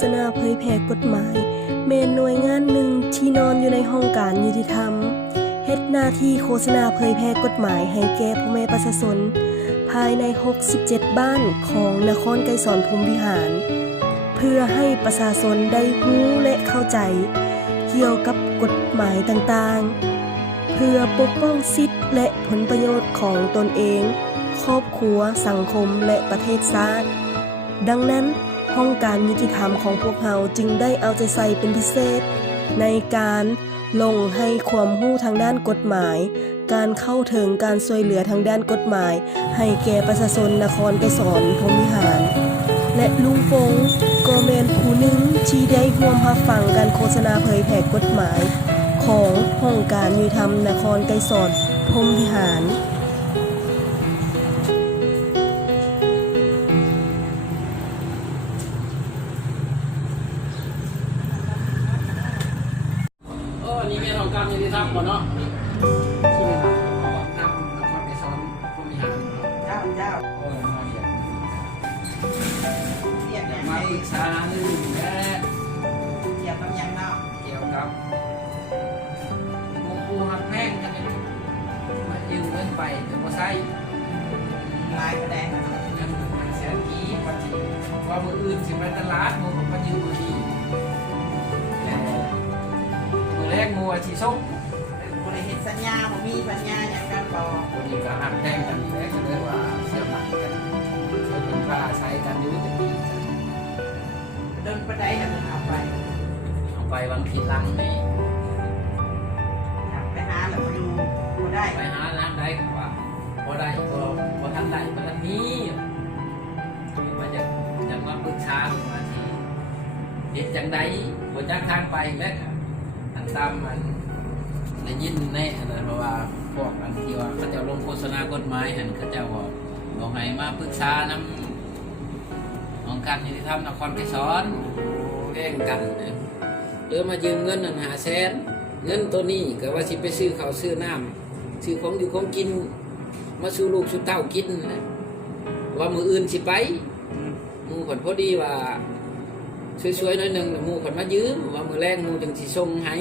ษณาเผยแพร่กฎหมายแม่นหน่วยงานหนึ่งที่นอนอยู่ในห้องการยุติธรรมเฮ็ดหน้าที่โฆษณาเผยแพร่กฎหมายให้แก่พ่อแม่ประชาชนภายใน67บ้านของนครไกรสอนพรหมวิหารเพื่อให้ประชาชนได้รู้และเข้าใจเกี่ยวกับกฎหมายต่างๆเพื่อปกป้องสิทธิและผลประโยชน์ของตนเองครอบครัวสังคมและประเทศชาติดังนั้นห้องการยุติธรรมของพวกเราจึงได้เอาใจใส่เป็นพิเศษในการลงให้ความรู้ทางด้านกฎหมายการเข้าถึงการช่วยเหลือทางด้านกฎหมายให้แก่ประชาชนนครไกรสอนพรหมวิหารและลุงปงก็แม่นผู้หนึ่งที่ได้ร่วมรับฟังการโฆษณาเผยแพร่กฎหมายของห้องการยุติธรรมนครไกรสอนพรหมวิหารนี่เป็นของการยุติธรรมก่อนเนาะที่เป็นของทำนครไกรสอนพรหมวิหารเจ้ามาเรียกมาปรึกษาเรื่องและเรียกน้ำยังเนาะเกี่ยวกับปูหักแป้งกันเนี่ยมายืมเงินไปแต่ว่าใช้ลายกระแดงเงินแสนกี่วันที่ว่ามืออื่นสิไปตลาดมือผมมายืมมือดีมือแรกมือที่ส่งบริเห็นสัญญาผมมีสัญญาอย่างกันบอกคนนี้ก็หักแป้งกันแล้วก็เรียกว่าเชื่อมันกันเชื่อเป็นค่าใช้กันอยู่แต่นี้เดินประไดแต่มันเอาไปบางทีลังนี่ไปหาแล้วมาดูดูได้ไปหาร้านได้กว่าพอได้พอทันได้พอทันนี้มาจากมาปรึกษามาที่เห็นจังใดบนจากทางไปแล้วอันตามมันได้ยินแน่นะเพราะว่าพวกอันที่ว่าเขาจะลงโฆษณากฎหมายเห็นเขาจะบอกไงมาปรึกษาน้ำของการยุติธรรมนครไกรสอนแย่งกันหรือมายืมเงิน500,000เงินตัวนี้ก็ว่าสิไปซื้อข้าวซื้อน้ำซื้อของอยู่ของกินมาสู่ลูกสู่เต้ากินว่ามืออื่นสิไปมูผลพอดีว่าสวยๆน้อยหนึ่งมูผลมายืมว่ามือแรกมูจังสิส่งให้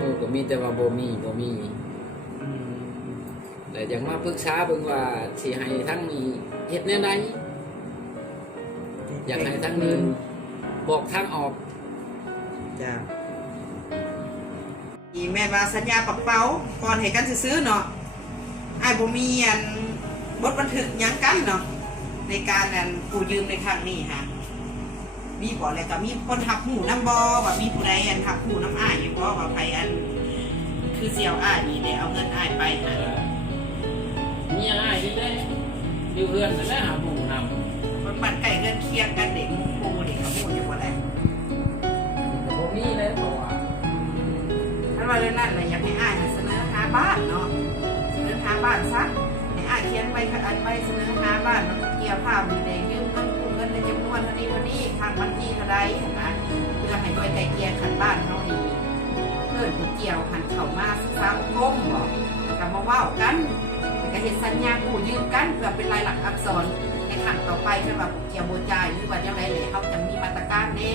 มูก็มีแต่ว่าบ่มีแต่อย่างมาปรึกษาเบิ่งว่าสิให้ทั้งนี้เฮ็ดแนวใดอยากให้ทั้งนี้บอกทางออกจ้าอีแม่ว่าสัญญาปักเป้าก่อนให้กันซื้อเนาะไอ้บ่มีอันบทบันทึกยังกันเนาะในการอันกู้ยืมในครั้งนี้ฮะมีบ่อะไรก็มีคนหักหูน้ำบ่ว่ามีผู้ใดอันหักหูน้ำอ้ายอยู่บ่ว่าใครอันคือเสี่ยวอ้ายนี่ได้เอาเงินอ้ายไปหามีอ้ายนี่ได้อยู่เพื่อนแล้วหาหูนำมันปัดไก่เงินเคียงกันเด็กปูเด็กกับปูอยู่บ่ได้มีเลยบอกว่าถ้าว่าเรื่องนั้นเลยอยากให้อ้ายเสนอหาบ้านเนาะเสนอหาบ้านซะให้อ้ายเขียนไปอันไปเสนอหาบ้านมันเกี่ยวภาพดีเลยยืมเงินกู้เงินในจำนวนเท่านี้ทางบัญชีเท่าใดเห็นไหมเพื่อให้ด้วยไก่เกียร์ขันบ้านเท่านี้เพื่อนผู้เกี่ยวขันเข่ามาศึกษาอบรมบอกกับมาว่ากันก็เห็นสัญญากู้ยืมกันเพื่อเป็นลายหลักอักษรในขันต่อไปเป็นแบบเกี่ยวโบจ่ายหรือว่าอย่างไรเลยเขาจะมีมาตรการเน่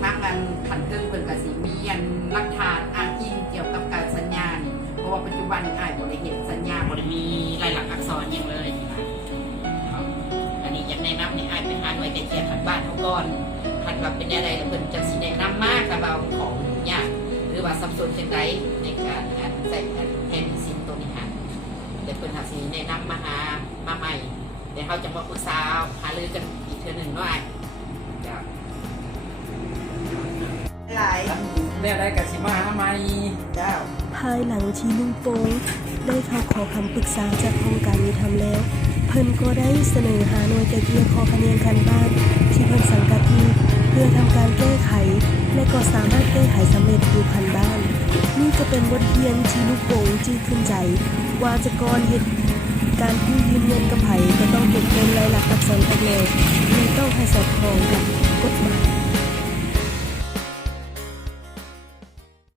ทางการขันเกินเป็นกสิมียันหลักฐานอ้างอิงเกี่ยวกับการสัญญาเพราะว่าปัจจุบันอ้ายบริเห็นสัญญาบริมีลายหลักอักษรอย่างเลยอันนี้อยากแนะนำในอ้ายเป็นหาหน่วยไก่เกียร์ขันบ้านเขาก่อนขันว่าเป็นอะไรเพิ่นจะสิแนะนำมากกับเราของยากหรือว่าสับสนเช่นไรในการใส่แทนซิมตัวนี้ค่ะเดี๋ยวเพิ่นหาสีแนะนำมาใหม่เดี๋ยวเขาจะมาปรึกษาหารือกันอีกเทื่อหนึ่งด้วยหลายได้ได้กับสิมาไหมเจ้าภายหลังที่ลุงโป้งได้เข้าขอคำปรึกษาจากห้องการยุติธรรมแล้วเพิ่นก็ได้เสนอหาหน่วยไกลเกลี่ยขอคะแนนคันบ้านที่เพิ่นสังกัดอยู่เพื่อทำการแก้ไขและก็สามารถแก้ไขสำเร็จอยู่คันบ้านนี่จะเป็นบทเรียนที่ลูกโป่งจี้ขึ้นใจว่าจะก่อนเฮ็ดการกู้ยืมเงินกับไผก็ต้องเก็บเป็นรายลักษณ์อักษรอักษรและต้องให้สอดคล้องกับกฎหมาย